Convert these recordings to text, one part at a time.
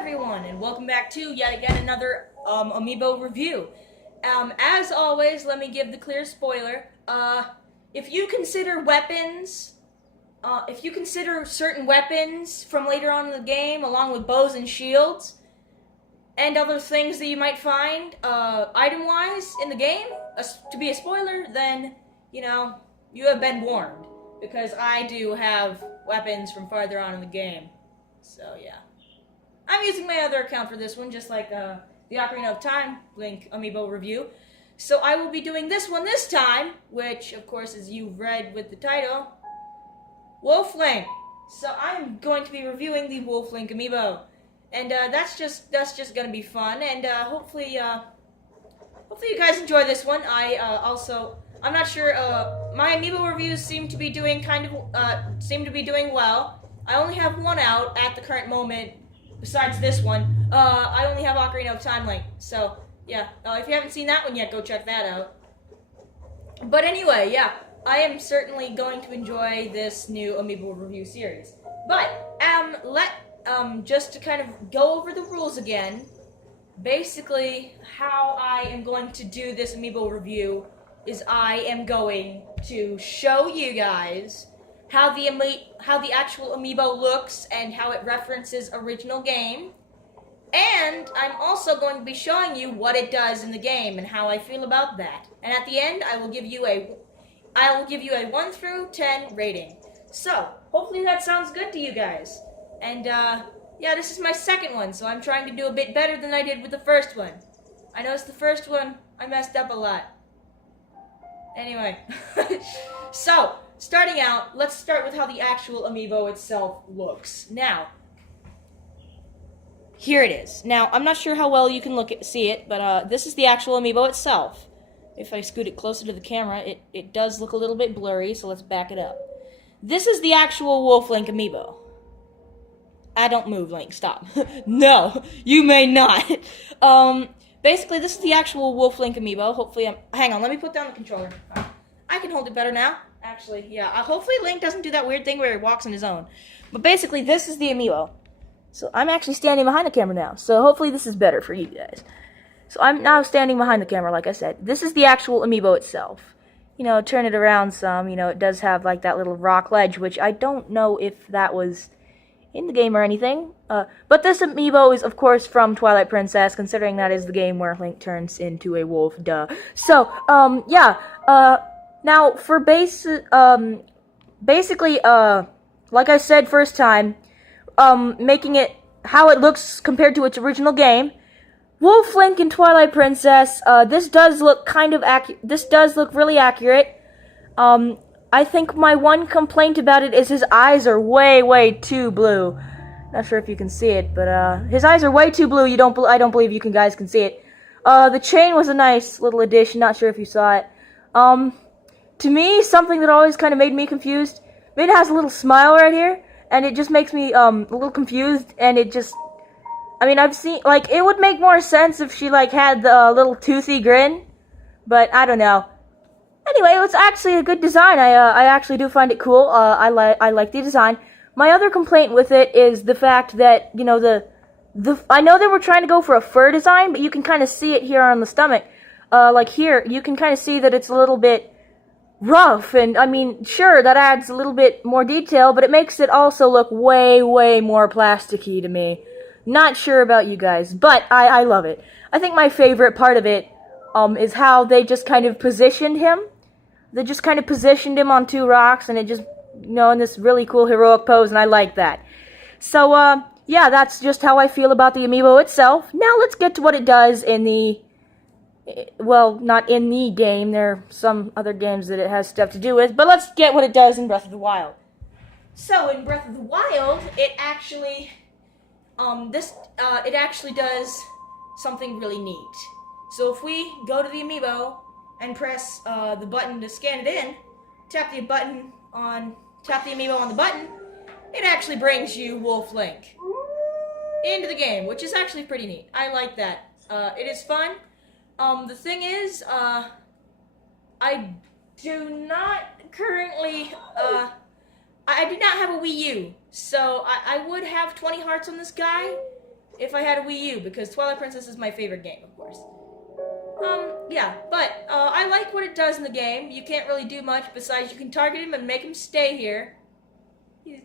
everyone, and welcome back to yet again another Amiibo review. As always, let me give the clear spoiler. If you consider certain weapons from later on in the game, along with bows and shields, and other things that you might find item-wise in the game, to be a spoiler, then, you know, you have been warned. Because I do have weapons from farther on in the game. So, yeah. I'm using my other account for this one, just like the Ocarina of Time Link Amiibo review. So I will be doing this one this time, which, of course, as you've read with the title, Wolf Link. So I'm going to be reviewing the Wolf Link Amiibo. And that's just gonna be fun, and hopefully you guys enjoy this one. I'm not sure. My Amiibo reviews seem to be doing well. I only have one out at the current moment. Besides this one, I only have Ocarina of Time Link. So yeah, if you haven't seen that one yet, go check that out. But anyway, yeah, I am certainly going to enjoy this new Amiibo review series. But just to kind of go over the rules again. Basically, how I am going to do this Amiibo review is I am going to show you guys how the actual Amiibo looks and how it references original game. And I'm also going to be showing you what it does in the game and how I feel about that. And at the end, I will give you a 1 through 10 rating. So, hopefully that sounds good to you guys. And yeah, this is my second one, so I'm trying to do a bit better than I did with the first one. I noticed the first one, I messed up a lot. Anyway, so, starting out, let's start with how the actual Amiibo itself looks. Now, here it is. Now, I'm not sure how well you can see it, but this is the actual Amiibo itself. If I scoot it closer to the camera, it does look a little bit blurry, so let's back it up. This is the actual Wolf Link Amiibo. Don't move, Link, stop. No, you may not. Basically, this is the actual Wolf Link Amiibo. Hopefully, hang on, let me put down the controller. I can hold it better now. Actually, yeah. Hopefully, Link doesn't do that weird thing where he walks on his own. But basically, this is the Amiibo. So, I'm actually standing behind the camera now. So, hopefully, this is better for you guys. So, I'm now standing behind the camera, like I said. This is the actual Amiibo itself. You know, turn it around some. You know, it does have, like, that little rock ledge, which I don't know if that was in the game or anything. But this Amiibo is, of course, from Twilight Princess, considering that is the game where Link turns into a wolf, duh. So, yeah, now, for basically, like I said first time, making it how it looks compared to its original game, Wolf Link and Twilight Princess, this does look really accurate. I think my one complaint about it is his eyes are way too blue. Not sure if you can see it, but his eyes are way too blue. I don't believe you guys can see it. The chain was a nice little addition. Not sure if you saw it. To me, something that always kind of made me confused. It has a little smile right here, and it just makes me a little confused. And it just, I mean, I've seen, like, it would make more sense if she like had the little toothy grin, but I don't know. Anyway, it's actually a good design. I actually do find it cool. I like the design. My other complaint with it is the fact that, you know, I know they were trying to go for a fur design, but you can kind of see it here on the stomach. Like here, you can kind of see that it's a little bit rough, and I mean, sure, that adds a little bit more detail, but it makes it also look way more plasticky to me. Not sure about you guys, but I love it. I think my favorite part of it is how they just kind of positioned him. They just kind of positioned him on two rocks, and it just, you know, in this really cool heroic pose, and I like that. So, yeah, that's just how I feel about the Amiibo itself. Now let's get to what it does in the, well, not in the game. There are some other games that it has stuff to do with, but let's get what it does in Breath of the Wild. So, in Breath of the Wild, it actually, it actually does something really neat. So if we go to the Amiibo and press the button to scan it in, tap the Amiibo on the button, it actually brings you Wolf Link into the game, which is actually pretty neat. I like that. It is fun. The thing is, I do not currently, I do not have a Wii U, so I would have 20 hearts on this guy, if I had a Wii U, because Twilight Princess is my favorite game, of course. Yeah, but I like what it does in the game. You can't really do much besides you can target him and make him stay here.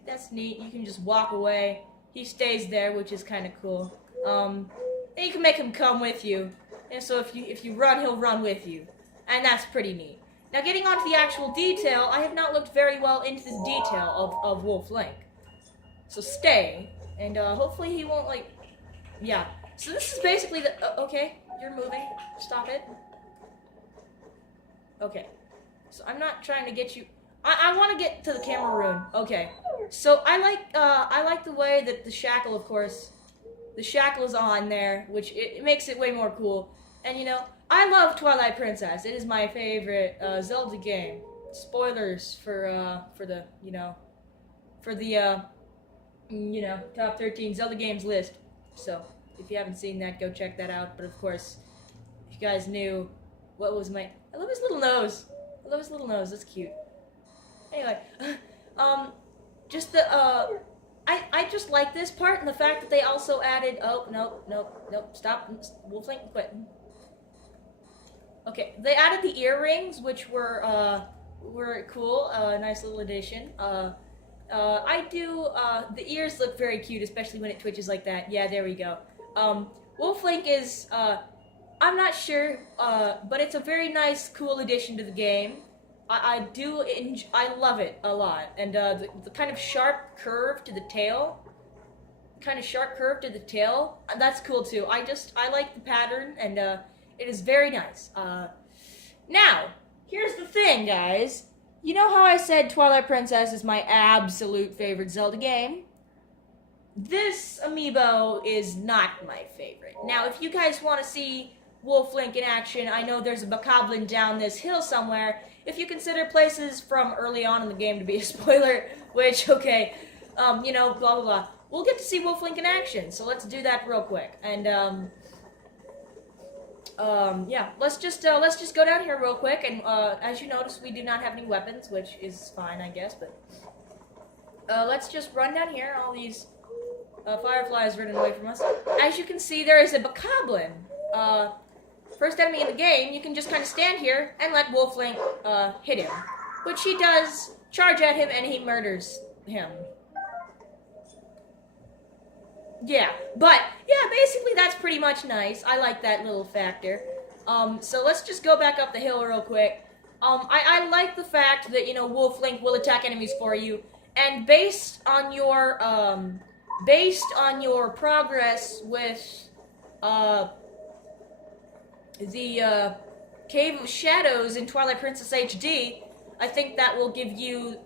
That's neat. You can just walk away. He stays there, which is kind of cool. And you can make him come with you. And so if you run, he'll run with you. And that's pretty neat. Now, getting on to the actual detail, I have not looked very well into the detail of Wolf Link. So stay, and hopefully he won't, like, yeah. So this is basically the, okay, you're moving. Stop it. Okay. So I'm not trying to get you, I want to get to the Cameroon. Okay. So I like the way that the shackle, of course, the shackle is on there, which it makes it way more cool. And you know, I love Twilight Princess. It is my favorite Zelda game. Spoilers for the top 13 Zelda games list. So if you haven't seen that, go check that out. But of course, if you guys knew what was I love his little nose. I love his little nose. That's cute. Anyway, just the I just like this part and the fact that they also added. Oh nope, stop. Wolf Link quit. Okay, they added the earrings, which were cool. Nice little addition. The ears look very cute, especially when it twitches like that. Yeah, there we go. Wolf Link is, I'm not sure, but it's a very nice, cool addition to the game. I love it a lot. And the kind of sharp curve to the tail, that's cool too. I like the pattern, and it is very nice. Now, here's the thing, guys. You know how I said Twilight Princess is my absolute favorite Zelda game? This amiibo is not my favorite. Now, if you guys want to see Wolf Link in action, I know there's a bokoblin down this hill somewhere. If you consider places from early on in the game to be a spoiler, which, okay, blah, blah, blah. We'll get to see Wolf Link in action, so let's do that real quick. And, yeah, let's just go down here real quick, and, as you notice, we do not have any weapons, which is fine, I guess, but, let's just run down here, all these, fireflies running away from us. As you can see, there is a bokoblin, first enemy in the game. You can just kind of stand here and let Wolf Link, hit him, which he does, charge at him, and he murders him. Yeah, but, yeah, basically that's pretty much nice. I like that little factor. So let's just go back up the hill real quick. I like the fact that, Wolf Link will attack enemies for you, and based on your progress with, the, Cave of Shadows in Twilight Princess HD, I think that will give you,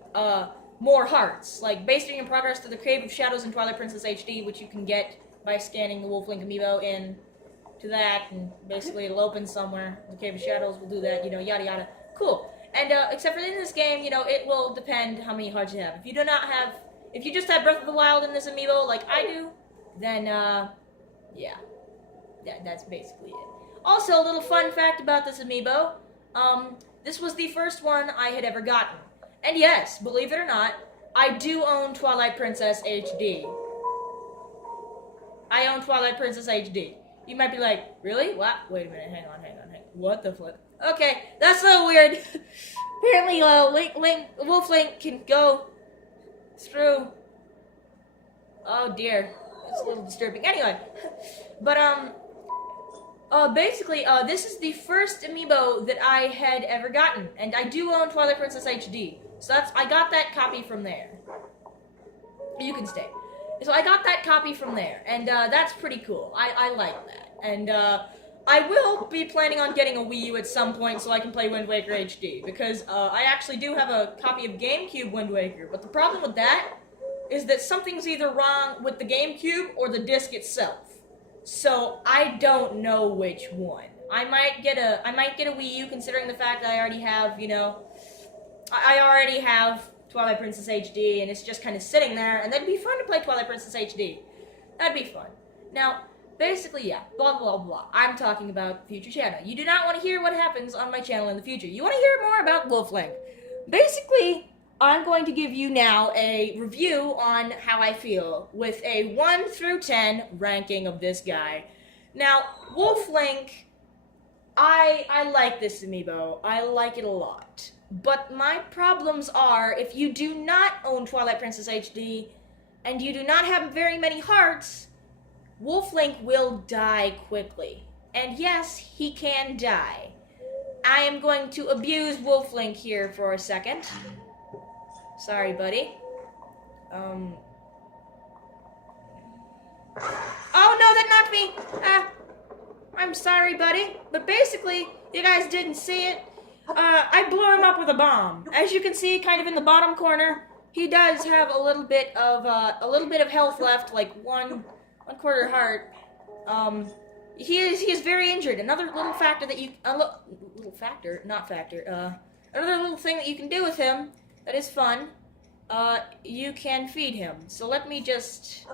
more hearts. Like, based on your progress to the Cave of Shadows in Twilight Princess HD, which you can get by scanning the Wolf Link amiibo in to that, and basically it'll open somewhere. The Cave of Shadows will do that, yada yada. Cool. And, except for in this game, it will depend how many hearts you have. If you just have Breath of the Wild in this amiibo, like I do, then, yeah. That's basically it. Also, a little fun fact about this amiibo, this was the first one I had ever gotten. And yes, believe it or not, I do own Twilight Princess HD. I own Twilight Princess HD. You might be like, really? What? Wait a minute, hang on. What the flip? Okay, that's so weird. Apparently, Wolf Link can go through. Oh dear, it's a little disturbing. Anyway, but basically, this is the first amiibo that I had ever gotten, and I do own Twilight Princess HD. So I got that copy from there. You can stay. So I got that copy from there, and that's pretty cool. I like that. And I will be planning on getting a Wii U at some point so I can play Wind Waker HD, because I actually do have a copy of GameCube Wind Waker, but the problem with that is that something's either wrong with the GameCube or the disc itself. So I don't know which one. I might get a Wii U, considering the fact that I already have, I already have Twilight Princess HD, and it's just kind of sitting there, and that'd be fun to play Twilight Princess HD. That'd be fun. Now, basically, yeah, blah, blah, blah. I'm talking about the future channel. You do not want to hear what happens on my channel in the future. You want to hear more about Wolf Link. Basically, I'm going to give you now a review on how I feel with a 1 through 10 ranking of this guy. Now, Wolf Link, I like this amiibo. I like it a lot. But my problems are, if you do not own Twilight Princess HD, and you do not have very many hearts, Wolf Link will die quickly. And yes, he can die. I am going to abuse Wolf Link here for a second. Sorry, buddy. Oh no, that knocked me! I'm sorry, buddy. But basically, you guys didn't see it. I blew him up with a bomb. As you can see, kind of in the bottom corner, he does have a little bit of health left, like one quarter heart. He is very injured. Another little factor that you another little thing that you can do with him that is fun. You can feed him. So let me just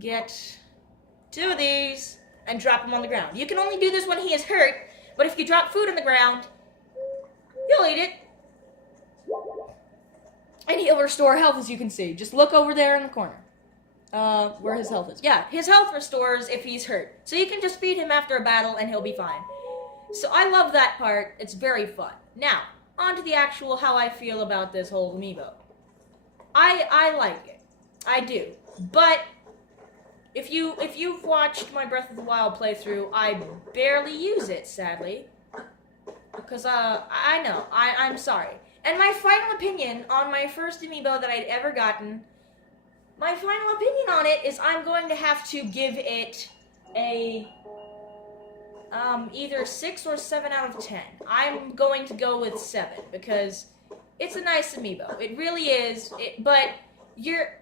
get 2 of these and drop him on the ground. You can only do this when he is hurt, but if you drop food on the ground, he'll eat it. And he'll restore health, as you can see. Just look over there in the corner. Where his health is. Yeah, his health restores if he's hurt. So you can just feed him after a battle and he'll be fine. So I love that part. It's very fun. Now, on to the actual how I feel about this whole amiibo. I like it. I do. But if you've watched my Breath of the Wild playthrough, I barely use it, sadly. Because I know. I'm sorry. And my final opinion on my first amiibo that I'd ever gotten, my final opinion on it is I'm going to have to give it a either 6 or 7 out of 10. I'm going to go with 7 because it's a nice amiibo. It really is. But your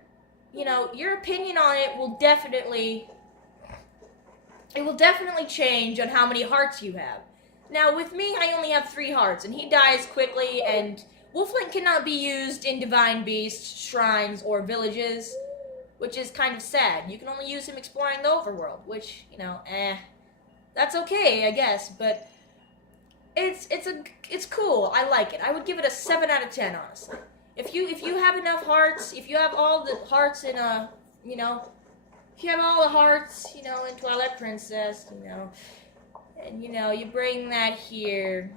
opinion on it will definitely change on how many hearts you have. Now, with me, I only have 3 hearts, and he dies quickly, and Wolflink cannot be used in Divine Beasts, shrines, or villages, which is kind of sad. You can only use him exploring the overworld, which, that's okay, I guess, but it's cool. I like it. I would give it a 7 out of 10, honestly. If you have enough hearts, if you have all the hearts in if you have all the hearts, in Twilight Princess, and you bring that here,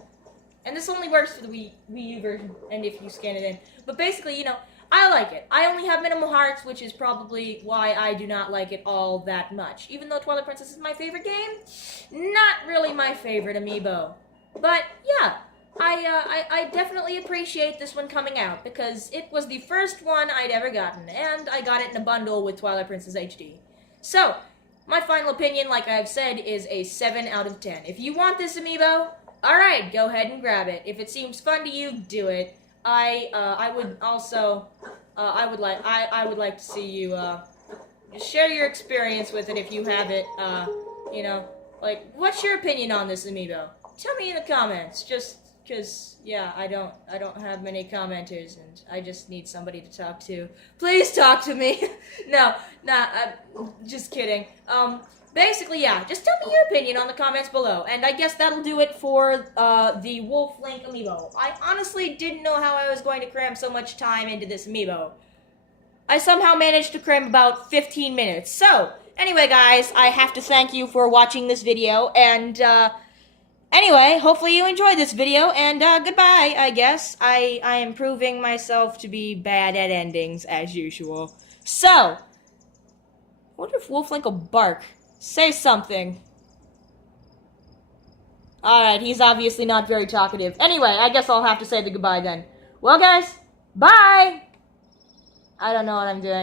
and this only works for the Wii U version, and if you scan it in. But basically, I like it. I only have minimal hearts, which is probably why I do not like it all that much. Even though Twilight Princess is my favorite game, not really my favorite amiibo. But yeah, I definitely appreciate this one coming out because it was the first one I'd ever gotten, and I got it in a bundle with Twilight Princess HD. So, my final opinion, like I've said, is a 7 out of 10. If you want this amiibo, alright, go ahead and grab it. If it seems fun to you, do it. I would also, I would like to see you, just share your experience with it if you have it, what's your opinion on this amiibo? Tell me in the comments, just because, yeah, I don't have many commenters, and I just need somebody to talk to. Please talk to me! No, just kidding. Basically, yeah, just tell me your opinion on the comments below, and I guess that'll do it for, the Wolf Link amiibo. I honestly didn't know how I was going to cram so much time into this amiibo. I somehow managed to cram about 15 minutes. So, anyway, guys, I have to thank you for watching this video, and, anyway, hopefully you enjoyed this video, and, goodbye, I guess. I am proving myself to be bad at endings, as usual. So, I wonder if Wolf Link will bark. Say something. Alright, he's obviously not very talkative. Anyway, I guess I'll have to say the goodbye then. Well, guys, bye! I don't know what I'm doing.